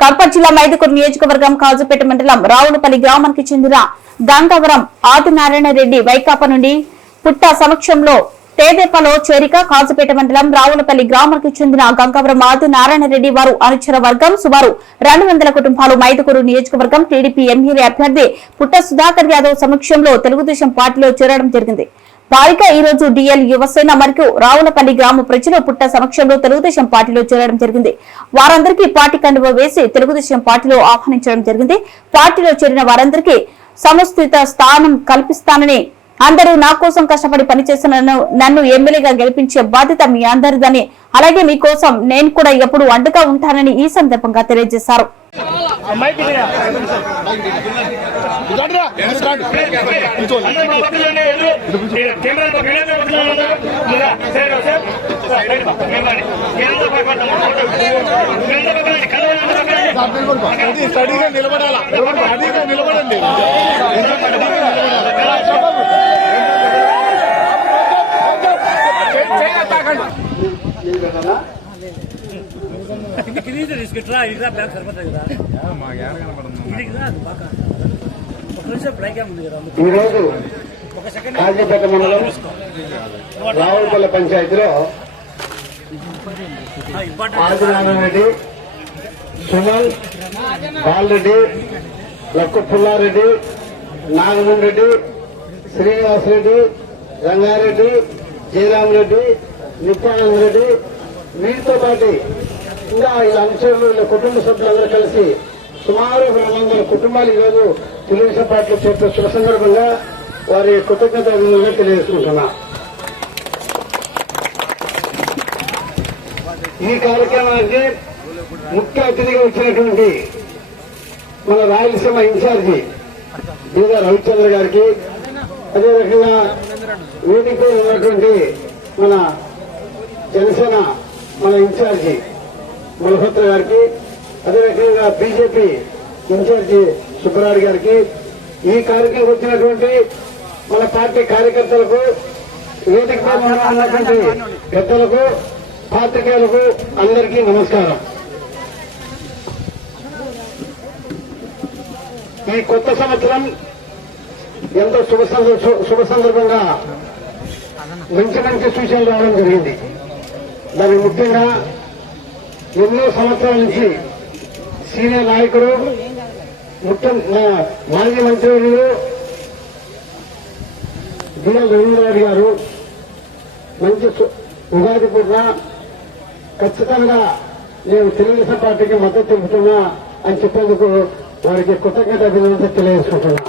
బాల్పట్ జిల్లా మైదుకూరు నియోజకవర్గం కాజుపేట మండలం రావులపల్లి గ్రామానికి చెందిన గంగవరం ఆదినారాయణ రెడ్డి వైకాపా నుండి పుట్ట సమక్షంలో తేదేపలో చేరిక కాజుపేట మండలం రావులపల్లి గ్రామానికి చెందిన గంగవరం ఆదినారాయణ రెడ్డి వారు అనుచర వర్గం సుమారు రెండు వందల కుటుంబాలు మైదుకూరు నియోజకవర్గం టీడీపీ ఎమ్మెల్యే అభ్యర్థి పుట్ట సుధాకర్ యాదవ్ సమక్షంలో తెలుగుదేశం పార్టీలో చేరడం జరిగింది. భారీగా ఈ రోజు డిఎల్ యువసేన మరియు రావులపల్లి గ్రామ ప్రజలు పుట్ట సమక్షంలో తెలుగుదేశం పార్టీలో చేరడం జరిగింది. వారందరికీ పార్టీ కండువ వేసి తెలుగుదేశం పార్టీలో ఆహ్వానించడం జరిగింది. పార్టీలో చేరిన వారందరికీ సముచిత స్థానం కల్పిస్తానని అందరూ నా కోసం కష్టపడి పనిచేసిన నన్ను నన్ను ఎమ్మెల్యేగా గెలిపించే బాధ్యత మీ అందరిదని అలాగే మీకోసం నేను కూడా ఎప్పుడు అండగా ఉంటానని ఈ సందర్భంగా తెలియజేశారు. స్టడీగా నిలబడాలా? స్టడీగా నిలబడండి. బ్యాగ్ సరిపోతుంది కదా ఇది కదా. అది బాగా ఒక నిమిషం బ్రేక్ ఉంది కదా ఈరోజు కాజీపేట మండలం రావులపల్లి పంచాయతీలో ఇంపార్టెంట్ ఆదినారాయణ రెడ్డి సుమన్ బాలరెడ్డి లక్కు పుల్లారెడ్డి నాగమోహన్ రెడ్డి శ్రీనివాస్ రెడ్డి రంగారెడ్డి జయరామ్ రెడ్డి నిత్యానంద రెడ్డి. వీటితో పాటు ఇంకా వీళ్ళ అంశాలు వీళ్ళ కుటుంబ సభ్యులందరూ కలిసి సుమారు రెండు వందల కుటుంబాలు ఈరోజు తెలుగుదేశం పార్టీలో చేస్తున్న శుభ సందర్భంగా వారి కృతజ్ఞత అభినందనలు తెలియజేసుకుంటున్నా. ఈ కార్యక్రమానికి ముఖ్య అతిథిగా వచ్చినటువంటి మన రాయలసీమ ఇన్ఛార్జి బీద రవిచంద్ర గారికి అదే రకంగా వేదికపై ఉన్నటువంటి మన జనసేన మన ఇన్ఛార్జి మల్హోత్ర గారికి అదే రకంగా బీజేపీ ఇన్ఛార్జి సుబ్బరాడు గారికి ఈ కార్యక్రమం వచ్చినటువంటి మన పార్టీ కార్యకర్తలకు వేదిక ఉన్నటువంటి పెద్దలకు పాత్రికేయులకు అందరికీ నమస్కారం. ఈ కొత్త సంవత్సరం ఎంతో శుభ శుభ సందర్భంగా మంచి మంచి సూచనలు రావడం జరిగింది. దాని ముఖ్యంగా ఎన్నో సంవత్సరాల నుంచి సీనియర్ నాయకుడు ముఖ్యం మా- మాజీ మంత్రివర్యులు బిఎల్ రవీంద్రరెడ్డి గారు మంచి ఉగాది పూట ఖచ్చితంగా నేను తెలుగుదేశం పార్టీకి మద్దతు తెలుపుతున్నా అని చెప్పేందుకు వారికి కృతజ్ఞత అభినందన తెలియజేసుకుంటున్నా.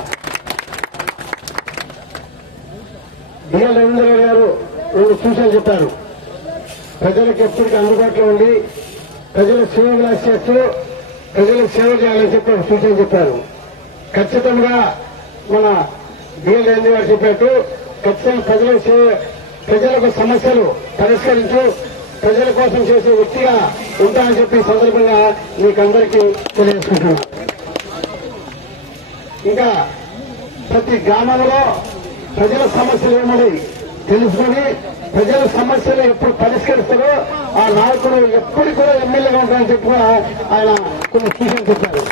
బిఎల్ రవీంద్ర గారు రెండు సూచనలు చెప్పారు. ప్రజలకు ఎప్పటికీ అందుబాటులో ఉండి ప్రజల సేవ చేస్తూ ప్రజలకు సేవ చేయాలని చెప్పి ఒక సూచన చెప్పారు. ఖచ్చితంగా మన బిఎల్ గారు చెప్పినట్టు ఖచ్చితంగా ప్రజలకు సేవ ప్రజలకు సమస్యలు పరిష్కరించు ప్రజల కోసం చేసే వ్యక్తిగా ఉంటానని చెప్పి సందర్భంగా మీకు అందరికీ తెలియజేసుకుంటున్నా. ఇంకా ప్రతి గ్రామంలో ప్రజల సమస్యలు ఏమని తెలుసుకుని ప్రజల సమస్యలు ఎప్పుడు పరిష్కరిస్తారో ఆ నాయకుడు ఎప్పుడు కూడా ఎమ్మెల్యేగా ఉంటారని చెప్పి కూడా ఆయన కొన్ని సూచనలు చెప్పారు.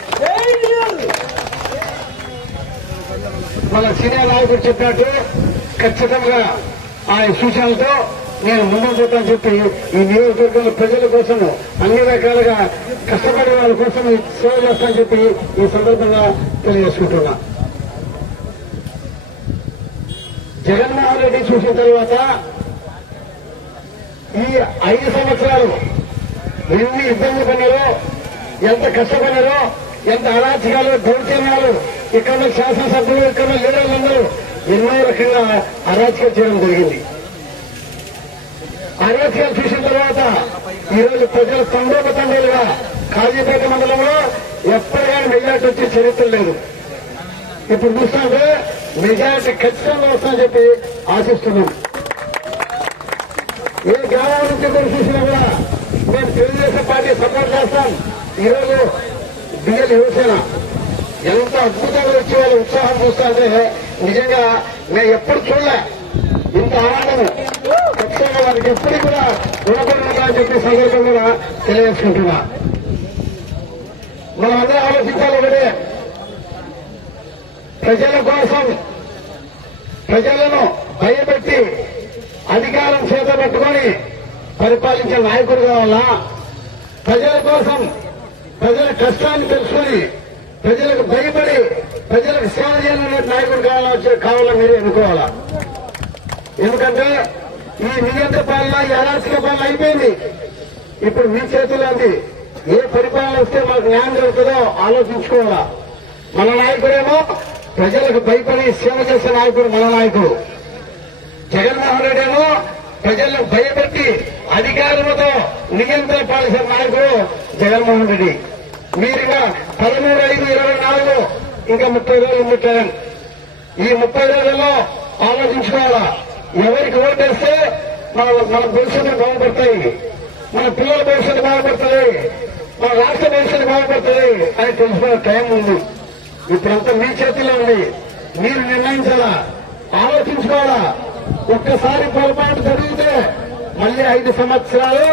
మన సీనియర్ నాయకుడు చెప్పినట్టు ఖచ్చితంగా ఆయన సూచనలతో నేను ముందుకు పోతానని చెప్పి ఈ నియోజకవర్గంలో ప్రజల కోసం అన్ని రకాలుగా కష్టపడే వాళ్ళ కోసం సేవ చేస్తానని చెప్పి ఈ సందర్భంగా తెలియజేసుకుంటున్నాను జగన్మోహన్ రెడ్డి చూసిన తర్వాత ఈ ఐదు సంవత్సరాలు ఎన్ని ఇబ్బంది పడినారో ఎంత కష్టపడినారో ఎంత అరాచకాలు దౌర్జన్యాలు ఇక్కడ శాసనసభ్యులు ఇక్కడ లీడర్లందరూ ఎన్నో రకంగా అరాచకాలు చేయడం జరిగింది. అరాచకాలు చూసిన తర్వాత ఈ రోజు ప్రజలు తండోపతండలుగా కాజీపేట మండలంలో ఎప్పటికైనా మెజార్టీ చరిత్ర లేదు. ఇప్పుడు చూస్తుంటే మెజార్టీ ఖచ్చితంగా వస్తుందని చెప్పి ఆశిస్తున్నాం. ఏ గ్రామం నుంచి కూడా చూసినా కూడా మేము తెలుగుదేశం పార్టీ సపోర్ట్ చేస్తాం. ఈరోజు బిఎల్ యువసేన ఎంత అద్భుతంగా వచ్చే వాళ్ళు ఉత్సాహం చూస్తుంటే నిజంగా నేను ఎప్పుడు చూడలే. ఇంత ఆనందం. ఖచ్చితంగా వారికి ఎప్పుడు కూడా ఉండకుండా ఉంటామని చెప్పి సందర్భంగా తెలియజేసుకుంటున్నా. మనం అందరూ ఆలోచించాలి ఒకటే. ప్రజల కోసం ప్రజలను భయపెట్టి అధికారం చేత పెట్టుకొని పరిపాలించే నాయకుడు కావాలా? ప్రజల కోసం ప్రజల కష్టాన్ని తెలుసుకొని ప్రజలకు భయపడి ప్రజలకు సేవ చేయాలనే నాయకుడు కావాలా వచ్చే కావాలా మీరు ఎన్నుకోవాలా? ఎందుకంటే ఈ నియంత్ర పాలన ఈ అరాచక పాలన అయిపోయింది. ఇప్పుడు మీ చేతిలో ఏ పరిపాలన వస్తే మాకు న్యాయం జరుగుతుందో ఆలోచించుకోవాలా? మన నాయకుడేమో ప్రజలకు భయపడి సేవ చేసే నాయకుడు మన నాయకుడు. జగన్మోహన్ రెడ్డి ఏమో ప్రజలను భయపెట్టి అధికారులతో నియంత్రణ పాలిసే నాయకుడు జగన్మోహన్ రెడ్డి. మీరు పదమూడు ఐదు ఇరవై నాలుగు ఇంకా ముప్పై రోజులు ముట్టారు ఈ ముప్పై రోజుల్లో ఆలోచించుకోవాలా? ఎవరికి ఓటేస్తే మన మన భవిష్యత్తు బాగుపడతాయి. మన పిల్లల భవిష్యత్తు బాగుపడుతుంది మన రాష్ట్ర భవిష్యత్తు బాగుపడుతుంది అని తెలుసుకునే టైం ఉంది. ఇప్పుడంతా మీ చేతిలో ఉంది. మీరు నిర్ణయించాలా? ఆలోచించుకోవాలా? ఒక్కసారి పొరపాటు జరిగితే మళ్ళీ ఐదు సంవత్సరాలు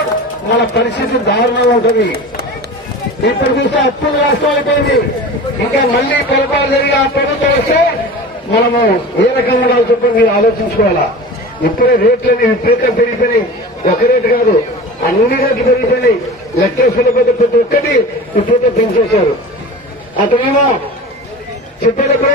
మన పరిస్థితి దారుణంగా ఉంటుంది. ఇప్పుడు చూస్తే అప్పులు నష్టం అయిపోయింది. ఇంకా మళ్ళీ పొరపాటు జరిగి ఆ ప్రభుత్వం వస్తే మనము ఏ రకంగా చెప్పండి మీరు ఆలోచించుకోవాలా? ఇప్పుడే రేట్లని విపరీతం పెరిగిపోయినాయి. ఒక రేటు కాదు అన్ని రేట్లు పెరిగిపోయినాయి. లెక్కేసుకున్న పెద్ద ప్రతి ఒక్కటి విపరీతం పెంచేశారు. అతనేమో చెప్పేటప్పుడు